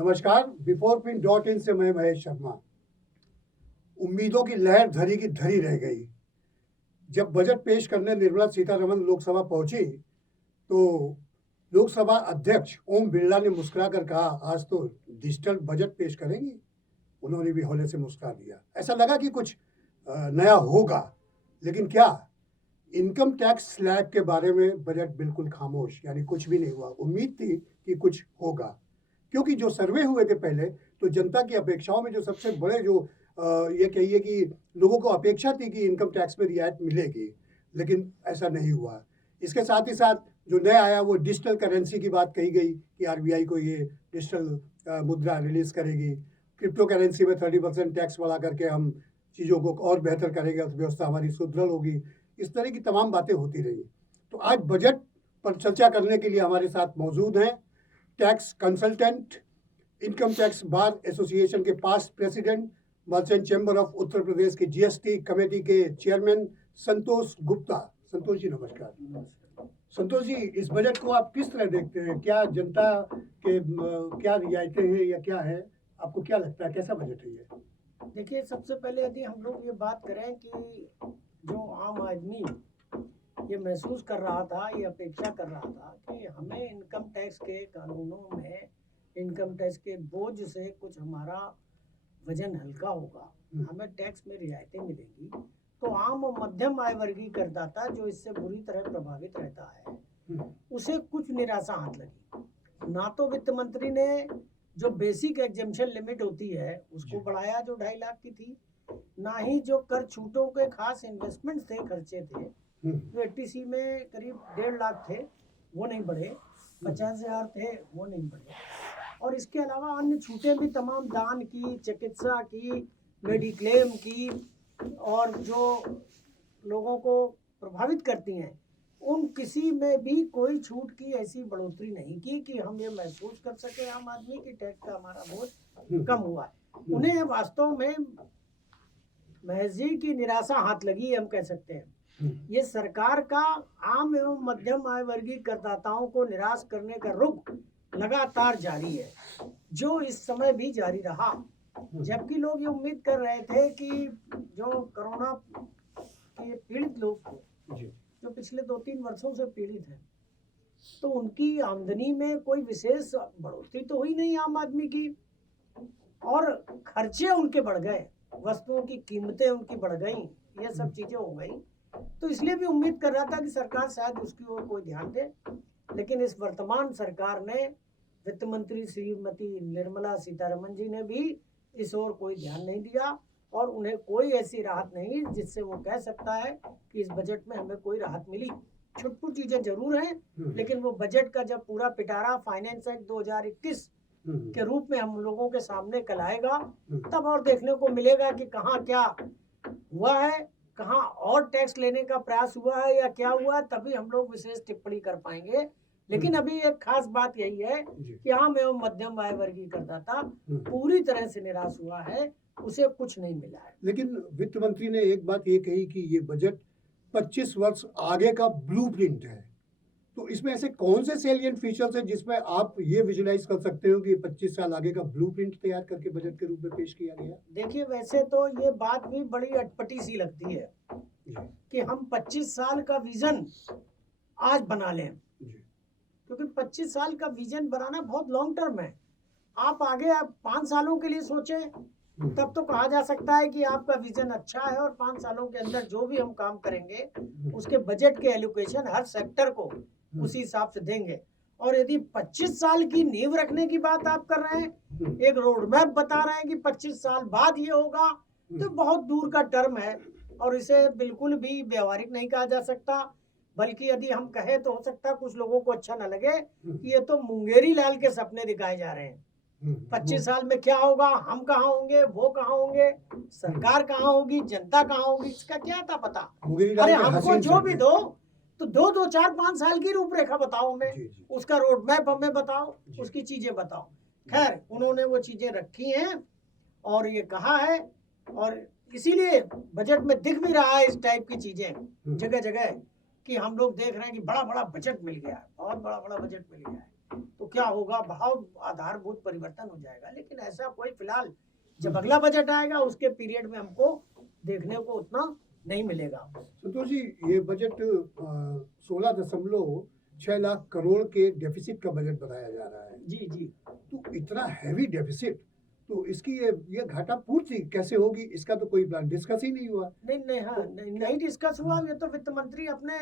नमस्कार। Before print dot in से मैं महेश शर्मा। उम्मीदों की लहर धरी की धरी रह गई। जब बजट पेश करने निर्मला सीतारमण लोकसभा पहुंची तो लोकसभा अध्यक्ष ओम बिरला ने मुस्कुरा कर कहा, आज तो डिजिटल बजट पेश करेंगी। उन्होंने भी हौले से मुस्कुरा दिया। ऐसा लगा कि कुछ नया होगा, लेकिन क्या? इनकम टैक्स स्लैब के बारे में बजट बिल्कुल खामोश, यानी कुछ भी नहीं हुआ। उम्मीद थी कि कुछ होगा, क्योंकि जो सर्वे हुए थे पहले, तो जनता की अपेक्षाओं में जो सबसे बड़े ये कहिए कि लोगों को अपेक्षा थी कि इनकम टैक्स में रियायत मिलेगी, लेकिन ऐसा नहीं हुआ। इसके साथ ही साथ जो नया आया वो डिजिटल करेंसी की बात कही गई कि आरबीआई को ये डिजिटल मुद्रा रिलीज करेगी। क्रिप्टो करेंसी में 30% टैक्स बढ़ा करके हम चीज़ों को और बेहतर करेंगे, अर्थव्यवस्था हमारी सुदृढ़ होगी। इस तरह की तमाम बातें होती रही। तो आज बजट पर चर्चा करने के लिए हमारे साथ मौजूद हैं tax consultant, income tax bar association के past president, merchant chamber of Uttar Pradesh के जीएसटी कमेटी के चेयरमैन संतोष गुप्ता। संतोष जी नमस्कार। संतोष जी, इस बजट को आप किस तरह देखते हैं? क्या जनता के क्या रियायतें हैं या क्या है? आपको क्या लगता है, कैसा बजट है ये? देखिए, सबसे पहले यदि हम लोग ये बात करें कि जो आम आदमी ये महसूस कर रहा था, ये अपेक्षा कर रहा था कि हमें इनकम टैक्स के कानूनों में इनकम टैक्स के बोझ से कुछ हमारा वजन हल्का होगा, हमें टैक्स में रियायतें मिलेंगी, तो आम और मध्यम आय वर्गीय करदाता जो इससे बुरी तरह प्रभावित रहता है, उसे कुछ निराशा हाथ लगी। ना तो वित्त मंत्री ने जो बेसिक एग्जेम्पशन लिमिट होती है उसको बढ़ाया जो 2.5 लाख की थी, ना ही जो कर छूटों के खास इन्वेस्टमेंट थे, खर्चे थे जो एटीसी में करीब 1.5 लाख थे वो नहीं बढ़े, 50,000 थे वो नहीं बढ़े। और इसके अलावा अन्य छूटें भी तमाम दान की, चिकित्सा की, मेडिक्लेम की और जो लोगों को प्रभावित करती हैं, उन किसी में भी कोई छूट की ऐसी बढ़ोतरी नहीं की कि हम ये महसूस कर सके आम आदमी की टैक्स का हमारा बोझ कम हुआ है। उन्हें वास्तव में महज ही की निराशा हाथ लगी, हम कह सकते हैं। ये सरकार का आम एवं मध्यम आय वर्गीय करदाताओं को निराश करने का रुख लगातार जारी है, जो इस समय भी जारी रहा। जबकि लोग ये उम्मीद कर रहे थे कि जो कोरोना के पीड़ित लोग थे, जो पिछले 2-3 वर्षों से पीड़ित हैं, तो उनकी आमदनी में कोई विशेष बढ़ोतरी तो हुई नहीं आम आदमी की, और खर्चे उनके बढ़ गए, वस्तुओं की कीमतें उनकी बढ़ गई, ये सब चीजें हो गई। तो इसलिए भी उम्मीद कर रहा था कि सरकार शायद उसकी ओर कोई ध्यान दे, लेकिन इस वर्तमान सरकार ने, वित्त मंत्री श्रीमती निर्मला सीतारमण जी ने भी इस ओर कोई ध्यान नहीं दिया, और उन्हें कोई ऐसी राहत नहीं जिससे वो कह सकता है कि इस बजट में हमें कोई राहत मिली। छुटपुट चीजें जरूर हैं, लेकिन वो बजट का जब पूरा पिटारा फाइनेंस एक्ट 2021 के रूप में हम लोगों के सामने कल आएगा, तब और देखने को मिलेगा कि कहाँ क्या हुआ है, कहाँ और टैक्स लेने का प्रयास हुआ है या क्या हुआ है, तभी हम लोग विशेष टिप्पणी कर पाएंगे। लेकिन अभी एक खास बात यही है कि आम एवं मध्यम आय वर्गीय करदाता पूरी तरह से निराश हुआ है, उसे कुछ नहीं मिला है। लेकिन वित्त मंत्री ने एक बात ये कही कि ये बजट 25 वर्ष आगे का ब्लूप्रिंट है। तो इसमें ऐसे कौन से सेलिएंट फीचर्स हैं जिसमें आप ये विजुलाइज कर सकते हो कि 25 साल आगे का ब्लूप्रिंट तैयार करके बजट के रूप में पेश किया गया? देखिए, वैसे तो ये बात भी बड़ी अटपटी सी लगती है कि हम 25 साल का विजन आज बना लें, क्योंकि 25 साल का विजन बनाना बहुत लॉन्ग टर्म है। आप आगे 5 सालों के लिए सोचें, तब तो कहा जा सकता है कि आपका विजन अच्छा है और 5 सालों के अंदर जो भी हम काम करेंगे उसके बजट के एलोकेशन हर सेक्टर को उसी हिसाब से देंगे। और यदि 25 साल की नींव रखने की बात आप कर रहे हैं, एक रोड मैप बता रहे हैं कि 25 साल बाद ये होगा, तो बहुत दूर का टर्म है और इसे बिल्कुल भी व्यवहारिक नहीं कहा जा सकता। बल्कि यदि हम कहें तो हो सकता है कुछ लोगों को अच्छा न लगे कि ये तो मुंगेरी लाल के सपने दिखाए जा रहे हैं। 25 साल में क्या होगा, हम कहाँ होंगे, वो कहाँ होंगे, सरकार कहाँ होगी, जनता कहाँ होगी, इसका क्या था पता? अरे हमको जो भी दो तो 2, 4, 5 साल की रूपरेखा बताओ हमें, उसका रोड मैप हमें बताओ, उसकी चीजें बताओ। खैर, उन्होंने वो चीजें रखी हैं और ये कहा है, और इसीलिए बजट में दिख भी रहा है इस टाइप की चीजें जगह जगह कि हम लोग देख रहे हैं कि बड़ा बड़ा बजट मिल गया है, बहुत बड़ा बड़ा बजट मिल गया है। तो क्या होगा, भाव आधारभूत परिवर्तन हो जाएगा। लेकिन ऐसा कोई फिलहाल जब अगला बजट आएगा उसके पीरियड में हमको देखने को उतना नहीं मिलेगा। संतोष जी, ये बजट 16.6 लाख करोड़ के डेफिसिट का बजट बताया जा रहा है। जी जी। तो इतना हैवी डेफिसिट, तो इसकी ये घाटा पूर्ति कैसे होगी, इसका तो कोई डिस्कस ही नहीं हुआ। नहीं, हाँ, नहीं डिस्कस हुआ। ये तो वित्त मंत्री अपने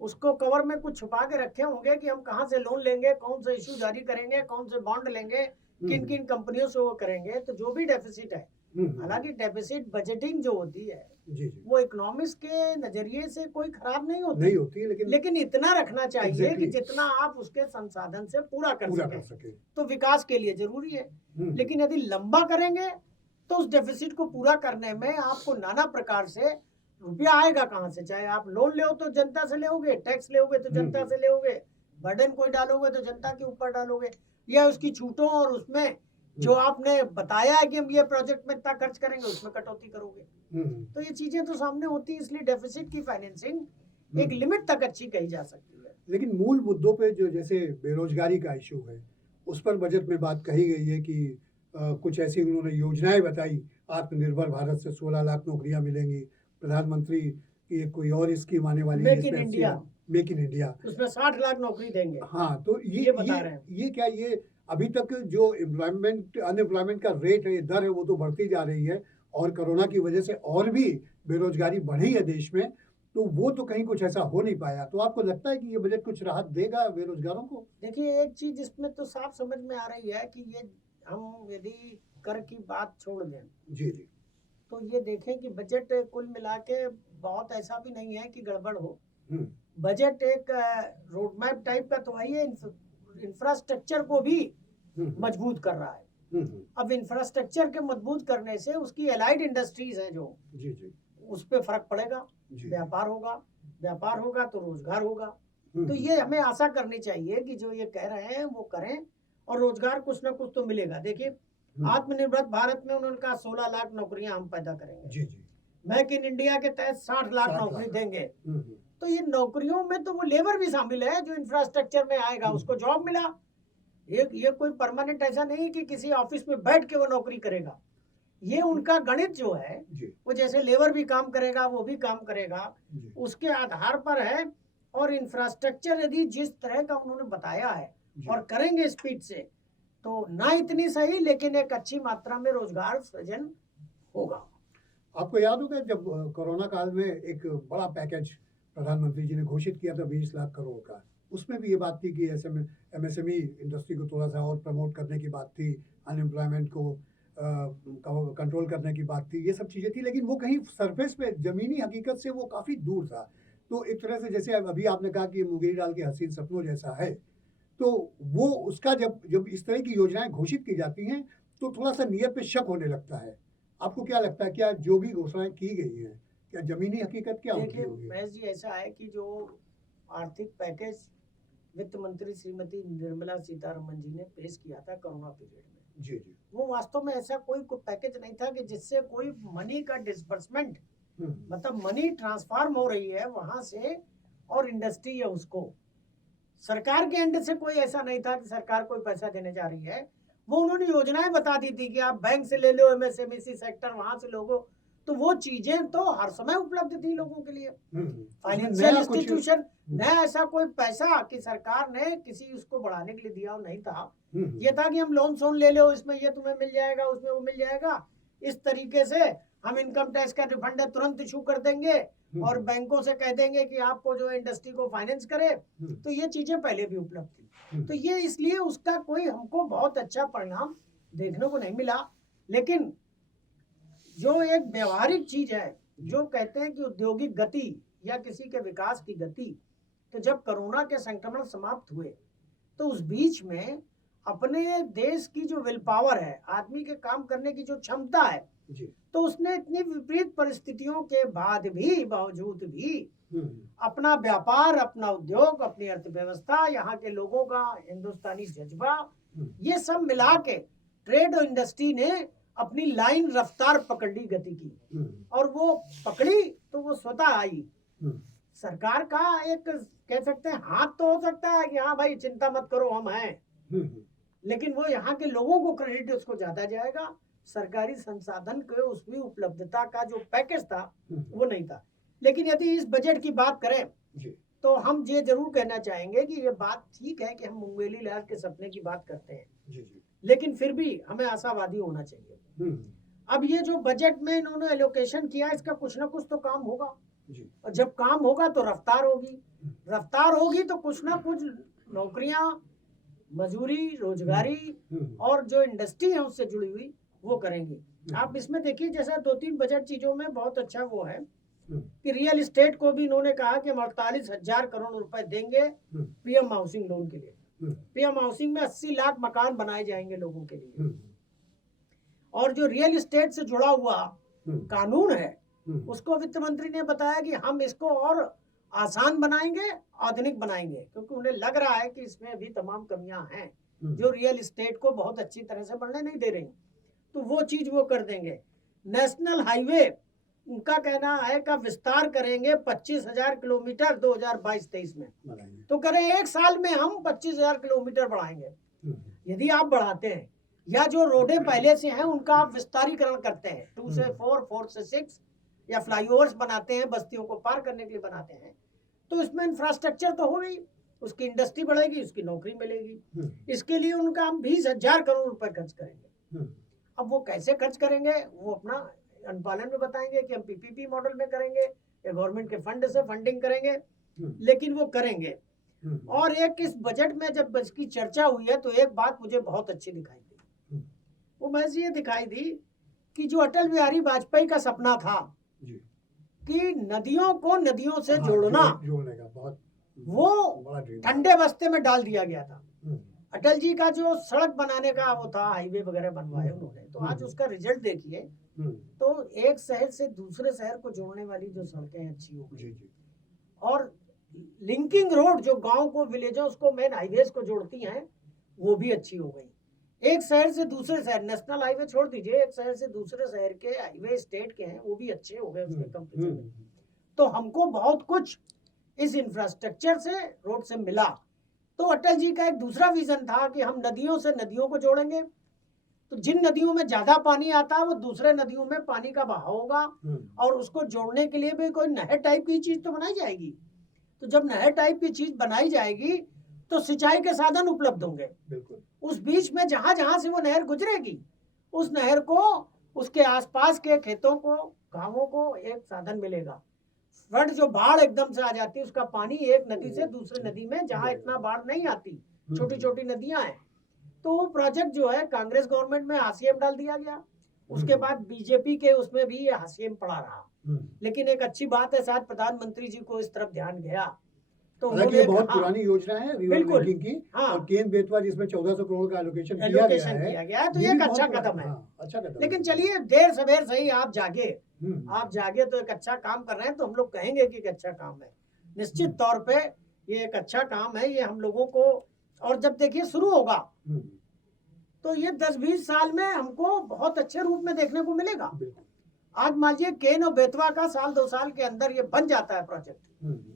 उसको कवर में कुछ छुपा के रखे होंगे कि हम कहाँ से लोन लेंगे, कौन सा इशू जारी करेंगे, कौन से बॉन्ड लेंगे, किन किन कंपनियों से वो करेंगे। तो जो भी डेफिसिट है, हालांकि डेफिसिट बजटिंग जो होती है जी जी, वो इकोनॉमिक्स के नजरिए से कोई खराब नहीं नहीं होती है, लेकिन इतना रखना चाहिए Exactly. कि जितना आप उसके संसाधन से पूरा कर कर सके, सके। तो विकास के लिए जरूरी है। लेकिन यदि लंबा करेंगे तो उस डेफिसिट को पूरा करने में आपको नाना प्रकार से रुपया आएगा कहाँ से। चाहे आप लोन ले तो जनता से लेओगे, टैक्स लेओगे तो जनता से लेओगे, बर्डन कोई डालोगे तो जनता के ऊपर डालोगे, या उसकी छूटों और उसमें जो आपने बताया है कि हम ये प्रोजेक्ट में इतना खर्च करेंगे उसमें कटौती करोगे। तो ये चीजें तो सामने होती है, इसलिए डेफिसिट की फाइनेंसिंग एक लिमिट तक अच्छी कही जा सकती है। लेकिन मूल मुद्दों पे जो जैसे बेरोजगारी का इशू है, उस पर बजट में बात कही गई है कि कुछ ऐसी उन्होंने योजनाएं बताई, आत्मनिर्भर भारत से 16 लाख नौकरियां मिलेंगी, प्रधानमंत्री की एक कोई और स्कीम आने वाली है, make in India, make in India, उसमें 60 लाख नौकरी देंगे। हाँ, तो ये बता रहे हैं। ये क्या, ये अभी तक जो अनएम्प्लॉयमेंट का रेट है, दर है, वो तो बढ़ती जा रही है, और कोरोना की वजह से और भी बेरोजगारी बढ़ी है देश में, तो वो तो कहीं कुछ ऐसा हो नहीं पाया। तो आपको लगता है कि ये बजट कुछ राहत देगा बेरोजगारों को? देखिए, एक चीज इसमें तो साफ समझ में आ रही है कि ये हम यदि कर की बात छोड़ दें जी जी, तो ये देखें कि बजट कुल मिला के बहुत ऐसा भी नहीं है कि गड़बड़ हो। बजट एक रोड मैप टाइप का तो है, इंफ्रास्ट्रक्चर को भी मजबूत कर रहा है। अब इंफ्रास्ट्रक्चर के मजबूत करने से उसकी एलाइड इंडस्ट्रीज है जो, जी जी, उस पर फर्क पड़ेगा, व्यापार होगा तो रोजगार होगा। तो ये हमें आशा करनी चाहिए कि जो ये कह रहे हैं वो करें, और रोजगार कुछ ना कुछ तो मिलेगा। देखिए, आत्मनिर्भर भारत में उन्होंने कहा 16 लाख नौकरियां हम पैदा करेंगे। जी जी, मेक इन इंडिया के तहत 60 लाख नौकरी देंगे। तो ये नौकरियों में तो वो लेबर भी शामिल है जो इंफ्रास्ट्रक्चर में आएगा, उसको जॉब मिला। ये कोई परमानेंट ऐसा नहीं कि किसी ऑफिस में बैठ के वो नौकरी करेगा। ये उनका गणित जो है वो जैसे लेबर भी काम करेगा वो भी काम करेगा, उसके आधार पर है। और इंफ्रास्ट्रक्चर यदि जिस तरह का उन्होंने बताया है और करेंगे स्पीड से, तो ना इतनी सही लेकिन एक अच्छी मात्रा में रोजगार सृजन होगा। आपको याद होगा जब कोरोना काल में एक बड़ा पैकेज प्रधानमंत्री जी ने घोषित किया था 20 लाख करोड़ का, उसमें भी ये बात थी कि एमएसएमई इंडस्ट्री को थोड़ा सा और प्रमोट करने की बात थी, अनएम्प्लॉयमेंट को कंट्रोल करने की बात थी, ये सब चीज़ें थी। लेकिन वो कहीं सरफेस पे, ज़मीनी हकीकत से वो काफ़ी दूर था। तो एक तरह से जैसे अभी आपने कहा कि मुंगेरी डाल के हसीन सपनों जैसा है, तो वो उसका जब इस तरह की योजनाएं घोषित की जाती हैं तो थोड़ा सा नीयत पे शक होने लगता है। आपको क्या लगता है, क्या जो भी घोषणाएं की गई हैं, क्या जमीनी हकीकत क्या होती देखिए होगी? महेश जी, ऐसा है कि जो आर्थिक पैकेज वित्त मंत्री श्रीमती निर्मला सीतारमन जी ने पेश किया था कोरोना पीरियड में, जी जी, वो वास्तव में ऐसा कोई पैकेज नहीं था कि जिससे कोई मनी का डिस्बर्समेंट, मतलब मनी ट्रांसफॉर्म हो रही है वहां से और इंडस्ट्री है उसको, सरकार के एंड से कोई ऐसा नहीं था कि सरकार कोई पैसा देने जा रही है। वो उन्होंने योजनाएं बता दी थी कि आप बैंक से ले लो, एमएसएमई सेक्टर वहां से लोगो, तो वो चीजें तो हर समय उपलब्ध थी लोगों के लिए। फाइनेंशियल इंस्टीट्यूशन नया ऐसा कोई पैसा कि सरकार ने किसी उसको बढ़ाने के लिए दिया नहीं था। ये था कि हम लोन सोन ले लो, इसमें ये तुम्हें मिल जाएगा, उसमें वो मिल जाएगा, इस तरीके से हम इनकम टैक्स का रिफंड है तुरंत इशू कर देंगे और बैंकों से कह देंगे कि आपको जो इंडस्ट्री को फाइनेंस करे। तो ये चीजें पहले भी उपलब्ध थी, तो ये इसलिए उसका कोई हमको बहुत अच्छा परिणाम देखने को नहीं मिला। लेकिन जो एक व्यवहारिक चीज है, जो कहते हैं कि औद्योगिक गति या किसी के विकास की गति, तो जब कोरोना के संक्रमण समाप्त हुए तो उस बीच में अपने देश की जो विल पावर है, आदमी के काम करने की जो क्षमता है, तो उसने इतनी विपरीत परिस्थितियों के बाद भी, बावजूद भी अपना व्यापार, अपना उद्योग, अपनी अर्थव्यवस्था, यहाँ के लोगों का हिंदुस्तानी जज्बा, ये सब मिला के ट्रेड और इंडस्ट्री ने अपनी लाइन रफ्तार पकड़ ली, गति की, और वो पकड़ी तो वो स्वतः आई। सरकार का एक कह सकते हैं हाथ तो हो सकता है कि हाँ भाई चिंता मत करो हम हैं, लेकिन वो यहाँ के लोगों को क्रेडिट उसको ज्यादा जाएगा, सरकारी संसाधन के उसकी उपलब्धता का जो पैकेज था वो नहीं था। लेकिन यदि इस बजट की बात करें तो हम ये जरूर कहना चाहेंगे कि ये बात ठीक है कि हम मुंगेली लाल के सपने की बात करते हैं, लेकिन फिर भी हमें आशावादी होना चाहिए। अब ये जो बजट में इन्होंने एलोकेशन किया, इसका कुछ ना कुछ तो काम होगा, और जब काम होगा तो रफ्तार होगी, रफ्तार होगी तो कुछ ना कुछ नौकरियां, मजदूरी, रोजगारी और जो इंडस्ट्री है उससे जुड़ी हुई वो करेंगे। आप इसमें देखिए, जैसा 2-3 बजट चीजों में बहुत अच्छा वो है कि रियल एस्टेट को भी इन्होंने कहा कि हम 48,000 करोड़ रुपए देंगे पीएम हाउसिंग लोन के लिए। पीएम हाउसिंग में 80 लाख मकान बनाए जाएंगे लोगों के लिए। और जो रियल एस्टेट से जुड़ा हुआ कानून है उसको वित्त मंत्री ने बताया कि हम इसको और आसान बनाएंगे, आधुनिक बनाएंगे, क्योंकि उन्हें लग रहा है कि इसमें भी तमाम कमियां हैं जो रियल एस्टेट को बहुत अच्छी तरह से बढ़ने नहीं दे रही, तो वो चीज वो कर देंगे। नेशनल हाईवे उनका कहना है का विस्तार करेंगे 25,000 किलोमीटर 2022-23 में, तो करें एक साल में हम 25,000 किलोमीटर बढ़ाएंगे। यदि आप बढ़ाते हैं या जो रोडें पहले से हैं उनका आप विस्तारीकरण करते हैं 2 से 4, 4 से 6, या फ्लाईओवर्स बनाते हैं, बस्तियों को पार करने के लिए बनाते हैं, तो इसमें इंफ्रास्ट्रक्चर तो हो गई, उसकी इंडस्ट्री बढ़ेगी, उसकी नौकरी मिलेगी। इसके लिए उनका हम 20,000 करोड़ रुपए खर्च करेंगे। अब वो कैसे खर्च करेंगे वो अपना अनुपालन में बताएंगे कि हम पीपीपी मॉडल में करेंगे या गवर्नमेंट के फंड से फंडिंग करेंगे, लेकिन वो करेंगे। और एक इस बजट में जब इसकी चर्चा हुई है तो एक बात मुझे बहुत अच्छी दिखाई दी, वो महज ये दिखाई दी कि जो अटल बिहारी वाजपेयी का सपना था कि नदियों को नदियों से जोड़ने का बहुत वो ठंडे बस्ते में डाल दिया गया था। अटल जी का जो सड़क बनाने का वो था, हाईवे वगैरह बनवाए उन्होंने, तो आज उसका रिजल्ट देखिए, तो एक शहर से दूसरे शहर को जोड़ने वाली जो सड़कें अच्छी हो गई, और लिंकिंग रोड जो गांव को, विलेजों को मेन हाईवेज को जोड़ती हैं वो भी अच्छी हो गई। एक शहर से दूसरे शहर, नेशनल हाईवे छोड़ दीजिए, एक शहर से दूसरे शहर के हाईवे स्टेट के हैं वो भी अच्छे हो गए उसके कंपैरिजन में। तो हमको बहुत कुछ इस इंफ्रास्ट्रक्चर से, रोड से मिला। तो अटल जी का एक दूसरा विजन था कि हम नदियों से नदियों को जोड़ेंगे, तो जिन नदियों में ज्यादा पानी आता है वो दूसरे नदियों में पानी का बहाव होगा, और उसको जोड़ने के लिए भी कोई नहर टाइप की चीज तो बनाई जाएगी। तो जब नहर टाइप की चीज बनाई जाएगी तो सिंचाई के साधन उपलब्ध होंगे। उस बीच में जहां जहां से वो नहर गुजरेगी, उस नहर को, उसके आसपास के खेतों को, गांवों को एक साधन मिलेगा। फ्लड जो बाढ़ एकदम से आ जाती है, उसका पानी एक नदी से दूसरे नदी में, जहां इतना बाढ़ नहीं आती, छोटी छोटी नदियां हैं, तो वो प्रोजेक्ट जो है कांग्रेस गवर्नमेंट में हाशिए में डाल दिया गया। उसके बाद बीजेपी के उसमें भी ये हाशिए में पड़ा रहा। लेकिन एक अच्छी बात है, शायद प्रधानमंत्री जी को इस तरफ ध्यान गया, तो हालांकि ये बहुत पुरानी योजना है बिल्कुल की, और केंद्र बेतवा जिसमें 1400 करोड़ का एलोकेशन किया गया है, तो ये एक अच्छा कदम है। अच्छा कदम। लेकिन चलिए, देर सवेर सही, आप जागे, आप जागे तो एक अच्छा काम कर रहे हैं, तो हम लोग कहेंगे कि एक अच्छा काम है। निश्चित तौर पे ये एक अच्छा काम है, ये हम लोगों को, और जब देखिए शुरू होगा तो ये 10-20 साल में हमको बहुत अच्छे रूप में देखने को मिलेगा। आज मान लीजिए केन और बेतवा का 1-2 साल के अंदर ये बन जाता है प्रोजेक्ट,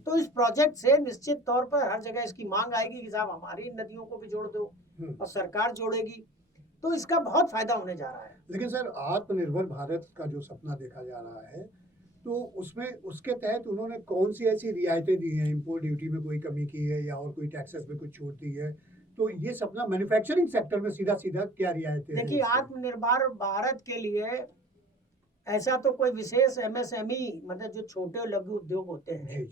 तो इस प्रोजेक्ट से निश्चित तौर पर हर जगह इसकी मांग आएगी कि साहब हमारी नदियों को भी जोड़ दो, और सरकार जोड़ेगी, तो इसका बहुत फायदा होने जा रहा है। लेकिन सर, आत्मनिर्भर भारत का जो सपना देखा जा रहा है, तो उसमें, उसके तहत उन्होंने कौन सी ऐसी रियायतें दी हैं? इंपोर्ट ड्यूटी में कोई कमी की है, या और कोई टैक्सेस में कुछ छूट दी है? तो ये सपना मैन्युफैक्चरिंग सेक्टर में सीधा सीधा क्या रियायतें हैं? देखिए, आत्मनिर्भर भारत के लिए ऐसा तो कोई विशेष एमएसएमई, मतलब जो छोटे और लघु उद्योग होते हैं,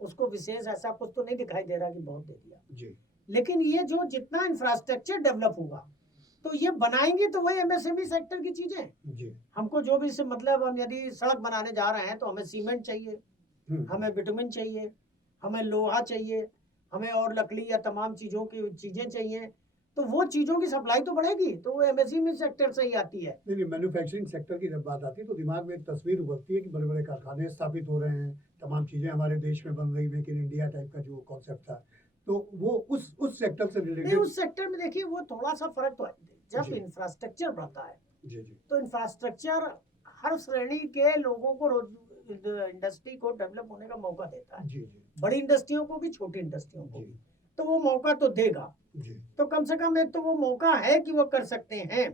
उसको विशेष ऐसा कुछ तो नहीं दिखाई दे रहा कि बहुत दे दिया। लेकिन ये जो जितना इंफ्रास्ट्रक्चर डेवलप होगा, तो ये बनाएंगे तो वही एमएसएमई सेक्टर की चीजें। हमको जो भी से मतलब, हम यदि सड़क बनाने जा रहे हैं तो हमें सीमेंट चाहिए, हमें बिटुमिन चाहिए, हमें लोहा चाहिए, हमें और लकड़ी या तमाम चीजों की चीजें चाहिए, तो वो चीजों की सप्लाई तो बढ़ेगी, तो वो एमएसएमई सेक्टर से ही आती है। नहीं, मैन्युफैक्चरिंग सेक्टर की जब बात आती है तो दिमाग में एक तस्वीर उभरती है कि बड़े बड़े कारखाने स्थापित हो रहे हैं, तमाम चीजें हमारे देश में बन रही, मेक इन इंडिया टाइप का जो कॉन्सेप्ट था, तो वो उस सेक्टर से रिलेटेड। उस सेक्टर में देखिए वो थोड़ा सा फर्क तो है। जब इंफ्रास्ट्रक्चर बढ़ता है तो इंफ्रास्ट्रक्चर हर श्रेणी के लोगों को, इंडस्ट्री को डेवलप होने का मौका देता है, बड़ी इंडस्ट्रियों को भी, छोटी इंडस्ट्रियों को भी, तो वो मौका तो देगा। तो कम से कम एक तो वो मौका है कि वो कर सकते हैं।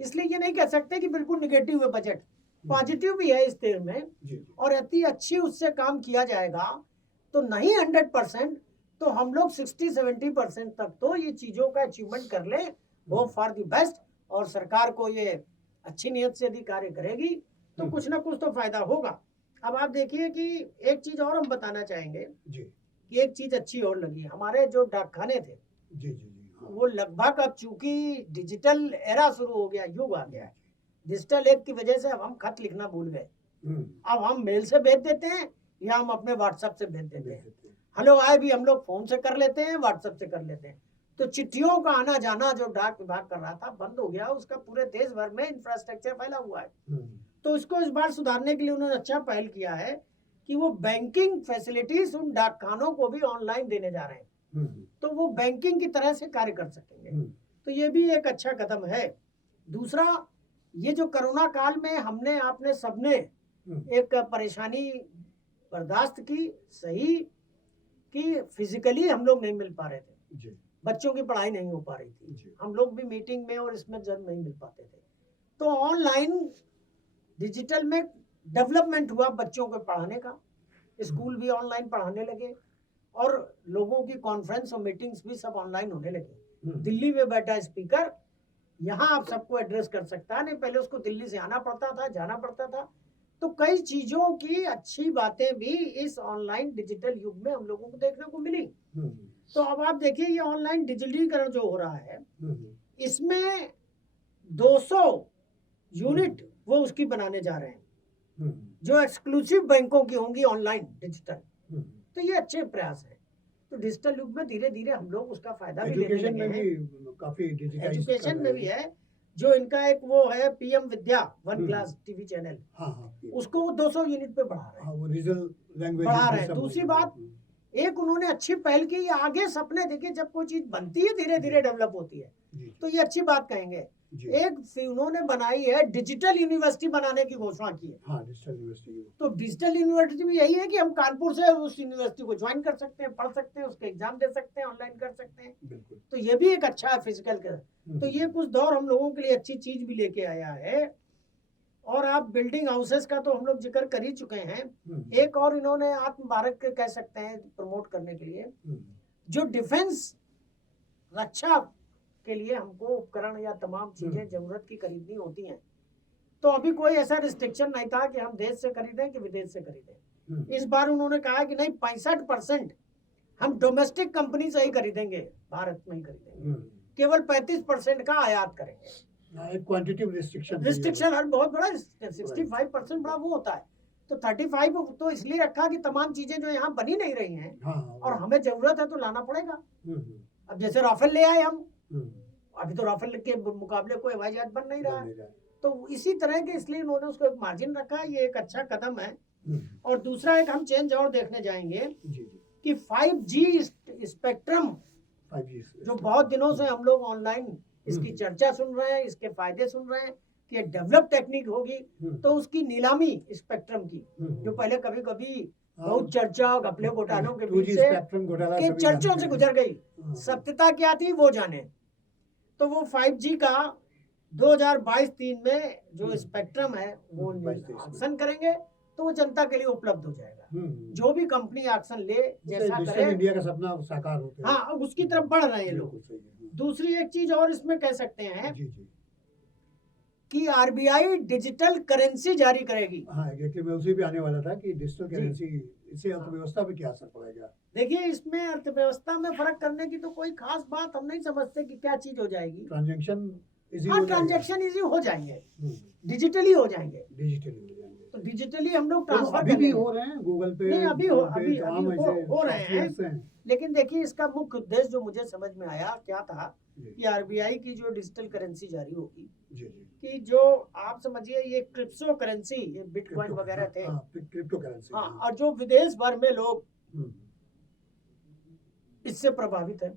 इसलिए ये नहीं कह सकते कि बिल्कुल निगेटिव है बजट, पॉजिटिव भी है इस देर में। जी और अति अच्छी उससे काम किया जाएगा तो नहीं 100%, तो हम लोग 60-70% तक तो ये चीजों का अचीवमेंट कर ले, वो फॉर द बेस्ट। और सरकार को ये अच्छी नियत से यदि कार्य करेगी तो कुछ ना कुछ तो फायदा होगा। अब आप देखिए कि एक चीज और हम बताना चाहेंगे जी कि एक चीज अच्छी और लगी, हमारे जो डाकखाने थे जी जी जी हाँ। वो लगभग, अब चूंकि डिजिटल एरा शुरू हो गया, युग आ गया है, डिजिटल एप की वजह से अब हम खत लिखना भूल गए। अब हम मेल से भेज देते हैं या हम अपने व्हाट्सएप से भेज देते हैं। हेलो आए भी हम लोग फोन से कर लेते हैं, व्हाट्सएप से कर लेते हैं। तो चिट्ठियों का आना जाना जो डाक विभाग कर रहा था बंद हो गया, उसका पूरे देश भर में इंफ्रास्ट्रक्चर फैला हुआ है। तो इसको इस बार सुधारने के लिए उन्होंने अच्छा पहल किया है कि वो बैंकिंग फैसिलिटीज उन डाकखानों को भी ऑनलाइन देने जा रहे हैं, तो वो बैंकिंग की तरह से कार्य कर सकेंगे। तो ये भी एक अच्छा कदम है। दूसरा, ये जो कोरोना काल में हमने आपने सबने एक परेशानी बर्दाश्त की, सही कि फिजिकली हम लोग नहीं मिल पा रहे थे जी बच्चों की पढ़ाई नहीं हो पा रही थी, जी हम लोग भी मीटिंग में और इसमें जब नहीं मिल पाते थे, तो ऑनलाइन डिजिटल में डेवलपमेंट हुआ बच्चों को पढ़ाने का, स्कूल भी ऑनलाइन पढ़ाने लगे और लोगों की कॉन्फ्रेंस और मीटिंग्स भी सब ऑनलाइन होने लगी। दिल्ली में बैठा स्पीकर यहाँ आप सबको एड्रेस कर सकता है, नहीं पहले उसको दिल्ली से आना पड़ता था, जाना पड़ता था। तो कई चीजों की अच्छी बातें भी इस ऑनलाइन डिजिटल युग में हम लोगों को देखने को मिली। तो अब आप देखिए ये ऑनलाइन डिजिटलीकरण जो हो रहा है, इसमें 200 यूनिट वो उसकी बनाने जा रहे हैं जो एक्सक्लूसिव बैंकों की होंगी ऑनलाइन डिजिटल। तो ये अच्छे प्रयास है। तो डिजिटल युग में धीरे धीरे हम लोग उसका फायदा भी लेने एजुकेशन लगे में हैं। भी काफी डिजिटाइज एजुकेशन में भी है, जो इनका एक वो है पीएम विद्या 1 क्लास टीवी चैनल, हाँ हाँ उसको वो 200 यूनिट पे बढ़ा रहे हैं, हाँ वो रीजनल लैंग्वेज बढ़ा रहे हैं। दूसरी बात, एक उन्होंने अच्छी पहल की, आगे सपने देखिए, जब कोई चीज बनती है धीरे धीरे डेवलप होती है, तो ये अच्छी बात कहेंगे। एक उन्होंने बनाई है डिजिटल यूनिवर्सिटी बनाने की घोषणा की है। हाँ डिजिटल यूनिवर्सिटी। तो डिजिटल यूनिवर्सिटी भी यही है कि हम कानपुर से उस यूनिवर्सिटी को ज्वाइन कर सकते हैं, पढ़ सकते हैं, उसके एग्जाम दे सकते हैं, ऑनलाइन कर सकते हैं। बिल्कुल। तो ये भी एक अच्छा है फिजिकल का। तो ये कुछ दौर हम लोगों के लिए अच्छी चीज भी लेके आया है। और आप बिल्डिंग हाउसेस का तो हम लोग जिक्र कर ही चुके हैं। एक और इन्होंने आत्म भारत के कह सकते हैं प्रमोट करने के लिए, जो डिफेंस रक्षा के लिए हमको उपकरण या तमाम चीजें जरूरत की खरीदनी होती हैं, तो अभी कोई ऐसा रिस्ट्रिक्शन नहीं था कि हम देश से खरीदें कि विदेश से खरीदें। इस बार उन्होंने कहा कि नहीं, 65% हम डोमेस्टिक कंपनी से ही खरीदेंगे, भारत में ही खरीदेंगे, केवल 35% का आयात करेंगे। एक क्वांटिटिव रिस्ट्रिक्शन हर बहुत बड़ा 65% बड़ा वो होता है। तो 35 तो इसलिए रखा कि तमाम चीजें जो यहाँ बनी नहीं रही हैं, और हमें जरूरत है तो लाना पड़ेगा। अब जैसे राफेल ले आए हम, अभी तो राफेल के मुकाबले कोई हवाई जहाज बन नहीं रहा है, तो इसी तरह के इसलिए उन्होंने उसको एक मार्जिन रखा। ये एक अच्छा कदम है। और दूसरा एक हम चेंज और देखने जाएंगे कि 5G स्पेक्ट्रम, जो बहुत दिनों से हम लोग ऑनलाइन इसकी चर्चा सुन रहे हैं, इसके फायदे सुन रहे हैं कि ये डेवलप टेक्निक होगी, तो उसकी नीलामी स्पेक्ट्रम की, जो पहले कभी कभी बहुत चर्चा घपले घोटालों के बीच से के चर्चों से गुजर गई, सत्यता क्या थी वो जाने। तो वो 5G का 2022-23 में जो स्पेक्ट्रम है वो ऑक्शन करेंगे, तो वो जनता के लिए उपलब्ध हो जाएगा। जो भी कंपनी ऑक्शन ले, जैसा करे, इंडिया का सपना साकार होता है। हाँ, उसकी तरफ बढ़ रहे हैं लोग। दूसरी एक चीज और इसमें कह सकते हैं कि आरबीआई डिजिटल करेंसी जारी करेगी। हाँ, एग्जैक्टली मैं उसी पे आने वाला था कि डिजिटल करेंसी, इससे अर्थव्यवस्था पे क्या असर पड़ेगा। देखिए, इसमें अर्थव्यवस्था में फर्क करने की तो कोई खास बात हम नहीं समझते कि क्या चीज हो जाएगी। ट्रांजैक्शन ट्रांजैक्शन इजी हो जाएंगे, डिजिटली हो जाएंगे। तो डिजिटली हम लोग ट्रांसफर अभी भी हो रहे हैं गूगल पे, नहीं अभी हो रहे हैं। लेकिन देखिए, इसका मुख्य उद्देश्य जो मुझे समझ में आया क्या था कि आरबीआई की जो डिजिटल करेंसी जारी होगी, कि जो आप समझिए ये क्रिप्टो करेंसी, ये बिटकॉइन वगैरह थे, क्रिप्टो करेंसी, हाँ, और जो विदेश भर में लोग इससे प्रभावित है।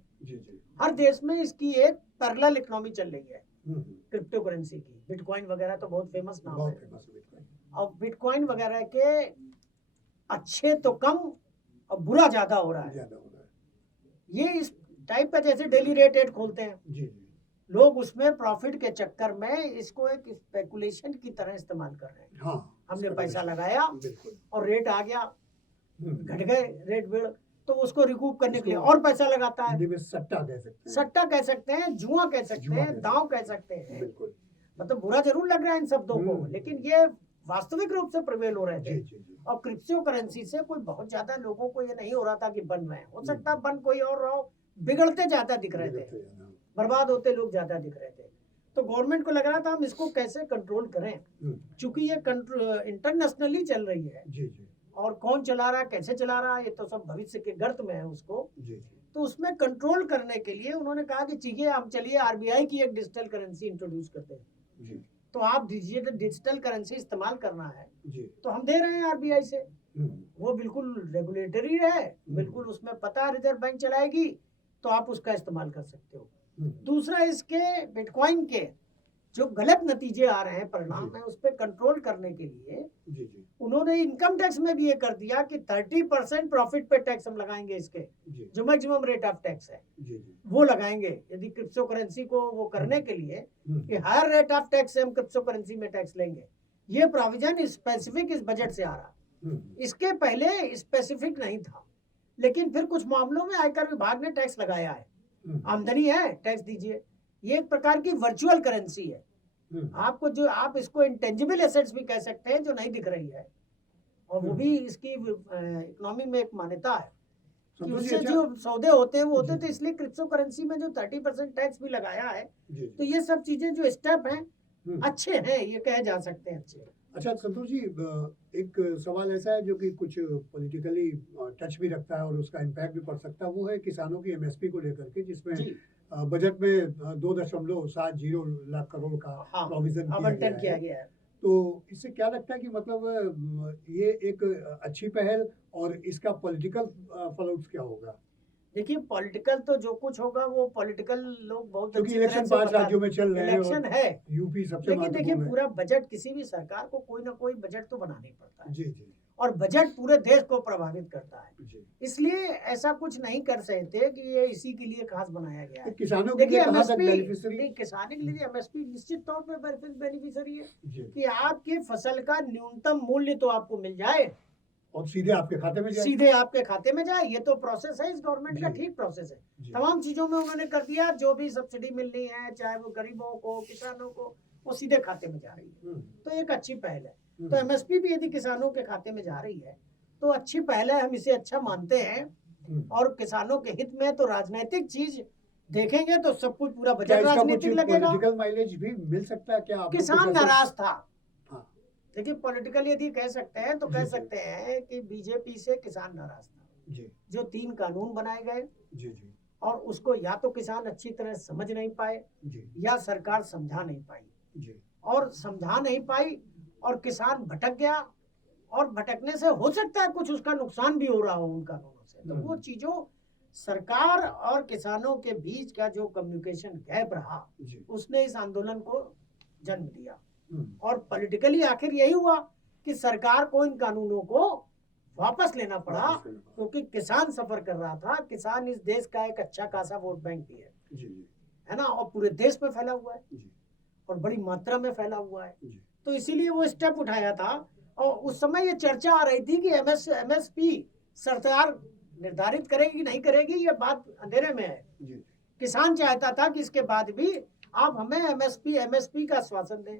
हर देश में इसकी एक पैरेलल इकोनॉमी चल रही है क्रिप्टो करेंसी की। बिटकॉइन वगैरह तो बहुत फेमस नाम है, और बिटकॉइन वगैरह के अच्छे तो कम और बुरा ज्यादा हो रहा है। ये इस टाइप का जैसे डेली रेट एड खोलते हैं, जी जी लोग उसमें प्रॉफिट के चक्कर में इसको एक स्पेकुलेशन की तरह इस्तेमाल कर रहे हैं। हाँ, हमने इसका पैसा बिल्कुल लगाया बिल्कुल। और रेट आ गया, हम्म, घट गए रेट बढ़, तो उसको रिकूप करने के लिए इसको और पैसा लगाता है। हिंदी में सट्टा कह सकते हैं। सट्टा कह सकते हैं, जुआ कह सकते जुआ हैं, कह दांव सकते कह सकते हैं। बिल्कुल। मतलब बुरा जरूर लग रहा है इन शब्दों को, लेकिन ये वास्तविक रूप से प्रिवेल हो रहे जी थे। जी जी और क्रिप्टो करेंसी से कोई बहुत ज्यादा लोगों को ये नहीं हो रहा था कि बन रहे हैं, हो सकता है बन कोई और रहा हो, बिगड़ते ज्यादा दिख रहे थे, बिगड़ते जाना। बर्बाद होते लोग ज्यादा दिख रहे थे। तो गवर्नमेंट को लग रहा था हम इसको कैसे कंट्रोल करें, क्योंकि ये इंटरनेशनली चल रही है, जी जी और कौन चला रहा है, कैसे चला रहा है, ये तो सब भविष्य के गर्त में है उसको। जी जी तो उसमें कंट्रोल करने के लिए उन्होंने कहा कि चलिए हम चलिए आरबीआई की एक डिजिटल करेंसी इंट्रोड्यूस करते हैं। जी तो आप डिजिटल करेंसी इस्तेमाल करना है जी तो हम दे रहे हैं आरबीआई से, हम्म, वो बिल्कुल रेगुलेटरी है, बिल्कुल उसमें पता है रिजर्व बैंक चलाएगी, तो आप उसका इस्तेमाल कर सकते हो। दूसरा, इसके बिटकॉइन के जो गलत नतीजे आ रहे हैं, परिणाम जी। है, उस पर कंट्रोल करने के लिए जी जी उन्होंने इनकम टैक्स में भी ये कर दिया कि 30% प्रॉफिट पे टैक्स हम लगाएंगे, इसके जी जो मैक्सिमम रेट ऑफ टैक्स है जी जी वो लगाएंगे। यदि क्रिप्टो करेंसी को वो करने के लिए कि हम्म, हायर रेट ऑफ टैक्स से हम क्रिप्टो करेंसी में टैक्स लेंगे, ये प्रोविजन स्पेसिफिक इस बजट से आ रहा। इसके पहले स्पेसिफिक नहीं था, लेकिन फिर कुछ मामलों में आयकर विभाग ने टैक्स लगाया है। आमदनी है, टैक्स दीजिए। ये एक प्रकार की वर्चुअल करेंसी है। आपको जो आप इसको इंटेंजिबल एसेट्स भी कह सकते हैं, जो नहीं दिख रही है, और वो भी इसकी इकोनॉमी में एक मान्यता है कि संतोष जी, उससे अच्छा, जो सौदे होते हैं वो होते हैं। जी। तो इसलिए क्रिप्टो करेंसी में जो 30% टैक्स भी लगाया है, जी तो ये सब चीजें जो स्टेप हैं हम्म। अच्छे हैं, ये कहे जा सकते हैं अच्छे। अच्छा संतोष जी, एक सवाल ऐसा है जो कि कुछ पॉलिटिकली टच भी रखता है और उसका इम्पैक्ट भी पड़ सकता है, वो है किसानों की एमएसपी को लेकर के, जिसमें जी बजट में 2.70 लाख करोड़ का हाँ, प्रोविजन आवंटन किया है। गया है। तो इससे क्या लगता है कि मतलब ये एक अच्छी पहल, और इसका पॉलिटिकल फॉलोअप्स क्या होगा? देखिए, पॉलिटिकल तो जो कुछ होगा वो पॉलिटिकल लोग बहुत क्योंकि अच्छी तरह इलेक्शन से 5 बता, राज्यों में चल रहे हैं इलेक्शन और है, यूपी सबसे लेकिन देखिए महत्वपूर्ण है। पूरा बजट, किसी भी सरकार को कोई ना कोई बजट तो बनाना ही पड़ता है, जी जी और बजट पूरे देश को प्रभावित करता है। जी। इसलिए ऐसा कुछ नहीं कर सकते कि ये इसी के लिए खास बनाया गया तो है। किसानों के देखिए लिए कहाँ तक एमएसपी, बेनिफिशियरी? नहीं, किसानों के लिए एमएसपी निश्चित तौर पे बेनिफिशियरी है जी, कि आपके फसल का न्यूनतम मूल्य तो आपको मिल जाए, और सीधे आपके खाते में जाए। सीधे आपके खाते में जाए। ये तो प्रोसेस है इस गवर्नमेंट का, जी। ठीक प्रोसेस है। जी। तमाम चीजों में उन्होंने कर दिया, जो भी सब्सिडी मिलनी है, चाहे वो गरीबों को, किसानों को, वो सीधे खाते में जा रही है। तो एक अच्छी पहल है। तो एमएसपी भी यदि किसानों के खाते में जा रही है तो अच्छी पहल है, हम इसे अच्छा मानते हैं। और किसानों के हित में तो राजनीतिक चीज देखेंगे तो सब कुछ पूरा क्या बजट इसका कुछ राजनीतिक लगेगा। पॉलिटिकल माइलेज भी मिल सकता है क्या? आप लोग किसान कुछ ऐसा- नाराज था। हाँ। देखिए पॉलिटिकल यदि कह सकते हैं तो कह जी, जी। सकते हैं कि बीजेपी से किसान नाराज था। जी जो 3 कानून बनाए गए जी जी और उसको या तो किसान अच्छी तरह समझ नहीं पाए, जी या सरकार समझा नहीं पाई, जी और समझा नहीं पाई और किसान भटक गया, और भटकने से हो सकता है कुछ उसका नुकसान भी हो रहा हो उन कानूनों से। तो वो चीजों, सरकार और किसानों के बीच का जो कम्युनिकेशन गैप रहा, जी उसने इस आंदोलन को जन्म दिया। और पॉलिटिकली आखिर यही हुआ कि सरकार को इन कानूनों को वापस लेना पड़ा, क्योंकि किसान सफर कर रहा था। किसान इस देश का एक अच्छा खासा वोट बैंक भी है, जी जी है ना, और पूरे देश में फैला हुआ है जी और बड़ी मात्रा में फैला हुआ है। जी तो इसीलिए वो स्टेप उठाया था। और उस समय ये चर्चा आ रही थी कि एमएसपी सरकार निर्धारित करेगी नहीं करेगी, ये बात अंधेरे में है। जी किसान चाहता था कि इसके बाद भी आप हमें एमएसपी का आश्वासन दें।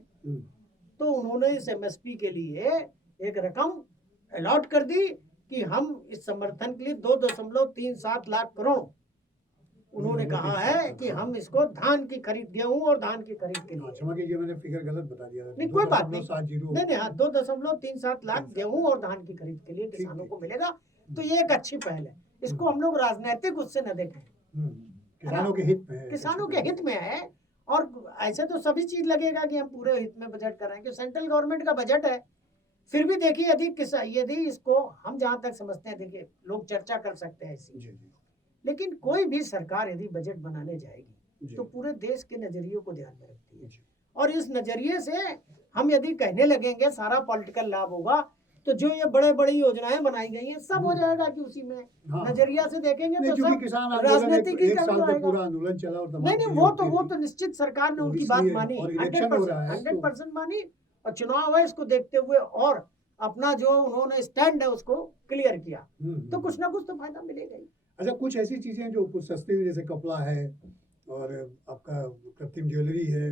तो उन्होंने इस एमएसपी के लिए एक रकम अलॉट कर दी कि हम इस समर्थन के लिए 2.37 लाख करोड़, उन्होंने कहा है कि हम इसको धान की खरीद, गेहूं और धान की खरीद के लिए। क्षमा कीजिए, मैंने फिगर गलत बता दिया था। नहीं, कोई बात नहीं। 2.70 नहीं, हाँ, 2.37 लाख गेहूं और धान की खरीद के लिए किसानों को मिलेगा। तो ये एक अच्छी पहल है। इसको हम लोग राजनीतिक उससे न देखें, किसानों के हित में है। किसानों के हित में है। और ऐसे तो सभी चीज लगेगा कि हम पूरे हित में बजट कर रहे हैं, कि सेंट्रल गवर्नमेंट का बजट है। फिर भी देखिए, यदि इसको हम जहां तक समझते हैं, देखिए लोग चर्चा कर सकते हैं इसी, लेकिन कोई भी सरकार यदि बजट बनाने जाएगी तो पूरे देश के नजरिए को ध्यान में रखती है। और इस नजरिए से हम यदि कहने लगेंगे सारा पॉलिटिकल लाभ होगा, तो जो ये बड़े बड़ी योजनाएं बनाई गई हैं सब हो जाएगा कि उसी में हाँ। नजरिया से देखेंगे नहीं, तो क्योंकि सब किसान आंदोलन राजनीतिक एक साल तक आएगा। पूरा आंदोलन चला और तमाम नहीं चीजें वो होती तो रही। निश्चित सरकार ने तो उनकी बात इसलिए मानी, और इलेक्शन हो रहा है 100% मानी, और चुनाव है इसको देखते हुए और अपना जो उन्होंने स्टैंड है उसको क्लियर किया, तो कुछ ना कुछ तो फायदा मिलेगा ही। अच्छा, कुछ ऐसी चीजें जो कुछ सस्ती हुई, जैसे कपड़ा है और आपका कृत्रिम ज्वेलरी है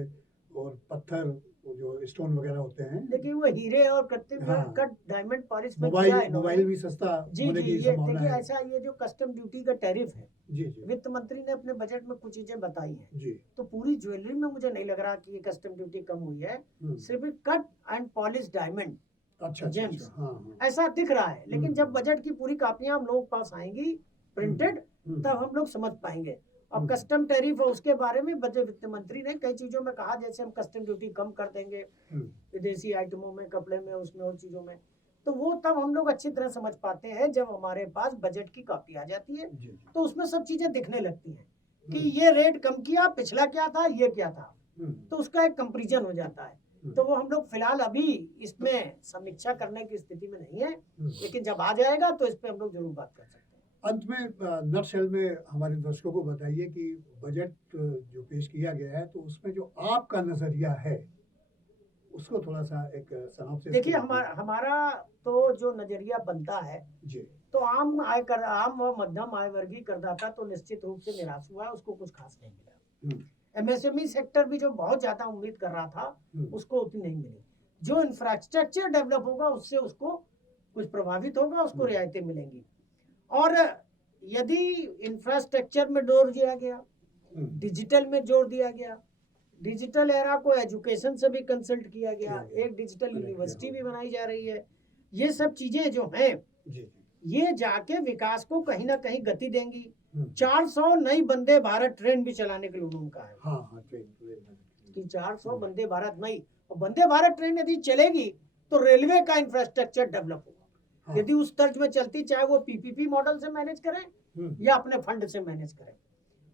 और पत्थर जो स्टोन वगैरह होते हैं, देखिए वो हीरे और कृत्रिम हाँ। कट डायमंड पॉलिश में किया है मोबाइल भी सस्ता जी होने जी। की ये संभावना देखिए है। ऐसा, ये जो कस्टम ड्यूटी का टैरिफ है, जी जी वित्त मंत्री ने अपने बजट में कुछ चीजें बताई हैं, जी। तो पूरी ज्वेलरी में मुझे नहीं लग रहा कि ये कस्टम ड्यूटी कम हुई है, सिर्फ कट एंड पॉलिश डायमंड अच्छा जेम्स हाँ। ऐसा दिख रहा है। लेकिन जब बजट की पूरी कापियां हम लोग पास आएंगी प्रिंटेड, तब हम लोग समझ पाएंगे। अब कस्टम टैरिफ है उसके बारे में बजट वित्त मंत्री ने कई चीजों में कहा, जैसे हम कस्टम ड्यूटी कम कर देंगे विदेशी आइटमों में, कपड़े में, उसमें और चीजों में, तो वो तब हम लोग अच्छी तरह समझ पाते हैं जब हमारे पास बजट की कॉपी आ जाती है, तो उसमें सब चीजें दिखने लगती हैं कि ये रेट कम किया, पिछला क्या था, ये क्या था, तो उसका एक कंपैरिजन हो जाता है। तो वो हम लोग फिलहाल अभी इसमें समीक्षा करने की स्थिति में नहीं है, लेकिन जब आ जाएगा तो इस पे हम लोग जरूर बात कर सकते हैं। अंत में नटशेल में हमारे दर्शकों को बताइए कि बजट जो पेश किया गया है, तो उसमें जो आपका नजरिया है उसको थोड़ा सा एक सिनॉप्सिस। देखिए हमारा तो जो नजरिया बनता है जी, तो आम व मध्यम आय वर्गीय करदाता तो निश्चित रूप से निराश हुआ है, उसको कुछ खास नहीं मिला। एमएसएमई सेक्टर भी जो बहुत ज्यादा उम्मीद कर रहा था उसको उतनी नहीं मिली। जो इंफ्रास्ट्रक्चर डेवलप होगा उससे उसको कुछ प्रभावित होगा, उसको रियायतें मिलेंगी। और यदि इंफ्रास्ट्रक्चर में जोर दिया गया, डिजिटल में जोर दिया गया, डिजिटल एरा को एजुकेशन से भी कंसल्ट किया गया, एक डिजिटल यूनिवर्सिटी भी बनाई जा रही है, ये सब चीजें जो हैं ये जाके विकास को कहीं ना कहीं गति देंगी। 400 नई वंदे भारत ट्रेन भी चलाने के लिए उन्होंने कहा है। हाँ, कि 400 वंदे भारत नई, और वंदे भारत ट्रेन यदि चलेगी तो रेलवे का इंफ्रास्ट्रक्चर डेवलप होगा। यदि उस तर्ज में चलती, चाहे वो पीपीपी मॉडल से मैनेज करें या अपने फंड से मैनेज करें।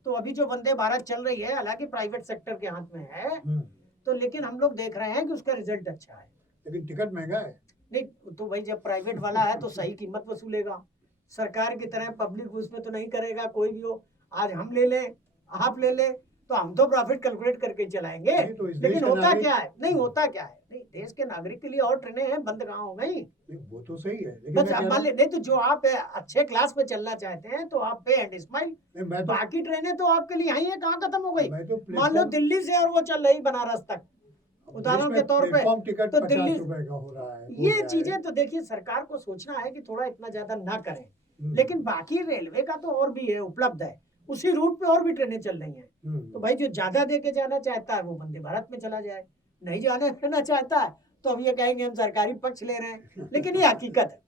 तो अभी जो वंदे भारत चल रही है, हालांकि प्राइवेट सेक्टर के हाथ में है, तो लेकिन हम लोग देख रहे हैं कि उसका रिजल्ट अच्छा है। लेकिन टिकट महंगा है। नहीं तो भाई जब प्राइवेट वाला है तो सही कीमत वसूलेगा, सरकार की तरह पब्लिक उसमें तो नहीं करेगा। कोई भी हो, आज हम ले लें, आप ले लें, तो हम तो प्रॉफिट कैलकुलेट करके चलाएंगे। तो लेकिन होता क्या है, नहीं होता क्या है, नहीं देश के नागरिक के लिए और ट्रेनें हैं, बंद कहाँ हो गई? वो तो सही है, लेकिन बस नहीं तो जो आप अच्छे क्लास में चलना चाहते हैं तो आप पे एंड स्माइल, बाकी ट्रेनें तो आपके लिए यही है, कहाँ खत्म हो गई? मान लो दिल्ली से और वो चल रही बनारस तक, उदाहरण के तौर पे, तो दिल्ली का हो रहा है। ये चीजें तो देखिए सरकार को सोचना है कि थोड़ा इतना ज्यादा ना करें। लेकिन बाकी रेलवे का तो और भी है, उपलब्ध है, उसी रूट पे और भी ट्रेनें चल रही हैं। तो भाई जो ज्यादा दे के जाना चाहता है वो वंदे भारत में चला जाए, नहीं जाने देना चाहता है तो अब ये कहेंगे हम सरकारी पक्ष ले रहे हैं। लेकिन ये हकीकत है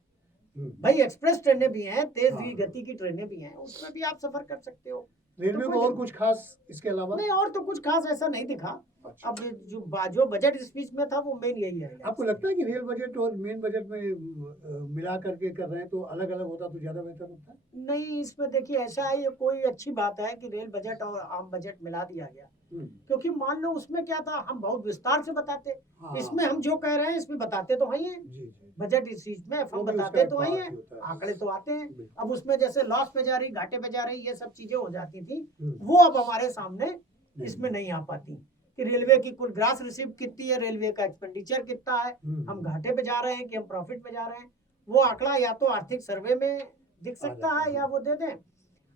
भाई, एक्सप्रेस ट्रेनें भी हैं, तेज गति की ट्रेनें भी हैं, उसमें भी आप सफर कर सकते हो। रेलवे को और कुछ खास इसके अलावा नहीं, और तो कुछ खास ऐसा नहीं दिखा। अब जो बजट स्पीच में था वो मेन यही है। आपको लगता है कि रेल बजट और मेन बजट में मिला करके कर रहे हैं तो अलग अलग होता तो ज्यादा बेहतर होता? नहीं, इसमें देखिए ऐसा है, ये कोई अच्छी बात है कि रेल बजट और आम बजट मिला दिया गया, क्योंकि मान लो उसमें क्या था, हम बहुत विस्तार से बताते, इसमें हम जो कह रहे हैं इसमें बताते तो वही है, बजट स्पीच में हम बताते तो वही है, आंकड़े तो आते हैं। अब उसमें जैसे लॉस पे जा रही, घाटे पे जा रही, ये सब चीजें हो जाती थी, वो अब हमारे सामने इसमें नहीं आ पाती कि रेलवे की कुल ग्रास रिसीव कितनी है, रेलवे का एक्सपेंडिचर कितना है, हम घाटे पे जा रहे हैं कि हम प्रॉफिट में जा रहे हैं। वो आंकड़ा या तो आर्थिक सर्वे में दिख सकता है या वो दे दें,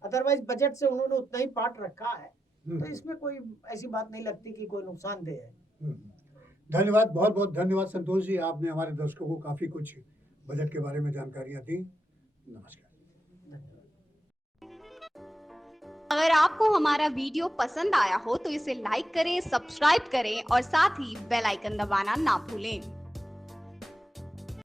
अदरवाइज बजट से उन्होंने उतना ही पार्ट रखा है, तो इसमें कोई ऐसी बात नहीं लगती कि कोई नुकसानदेह है। धन्यवाद, बहुत बहुत धन्यवाद संतोष जी, आपने हमारे दर्शकों को काफी कुछ बजट के बारे में जानकारियां दी। नमस्कार। अगर आपको हमारा वीडियो पसंद आया हो तो इसे लाइक करें, सब्सक्राइब करें और साथ ही बेल आइकन दबाना ना भूलें।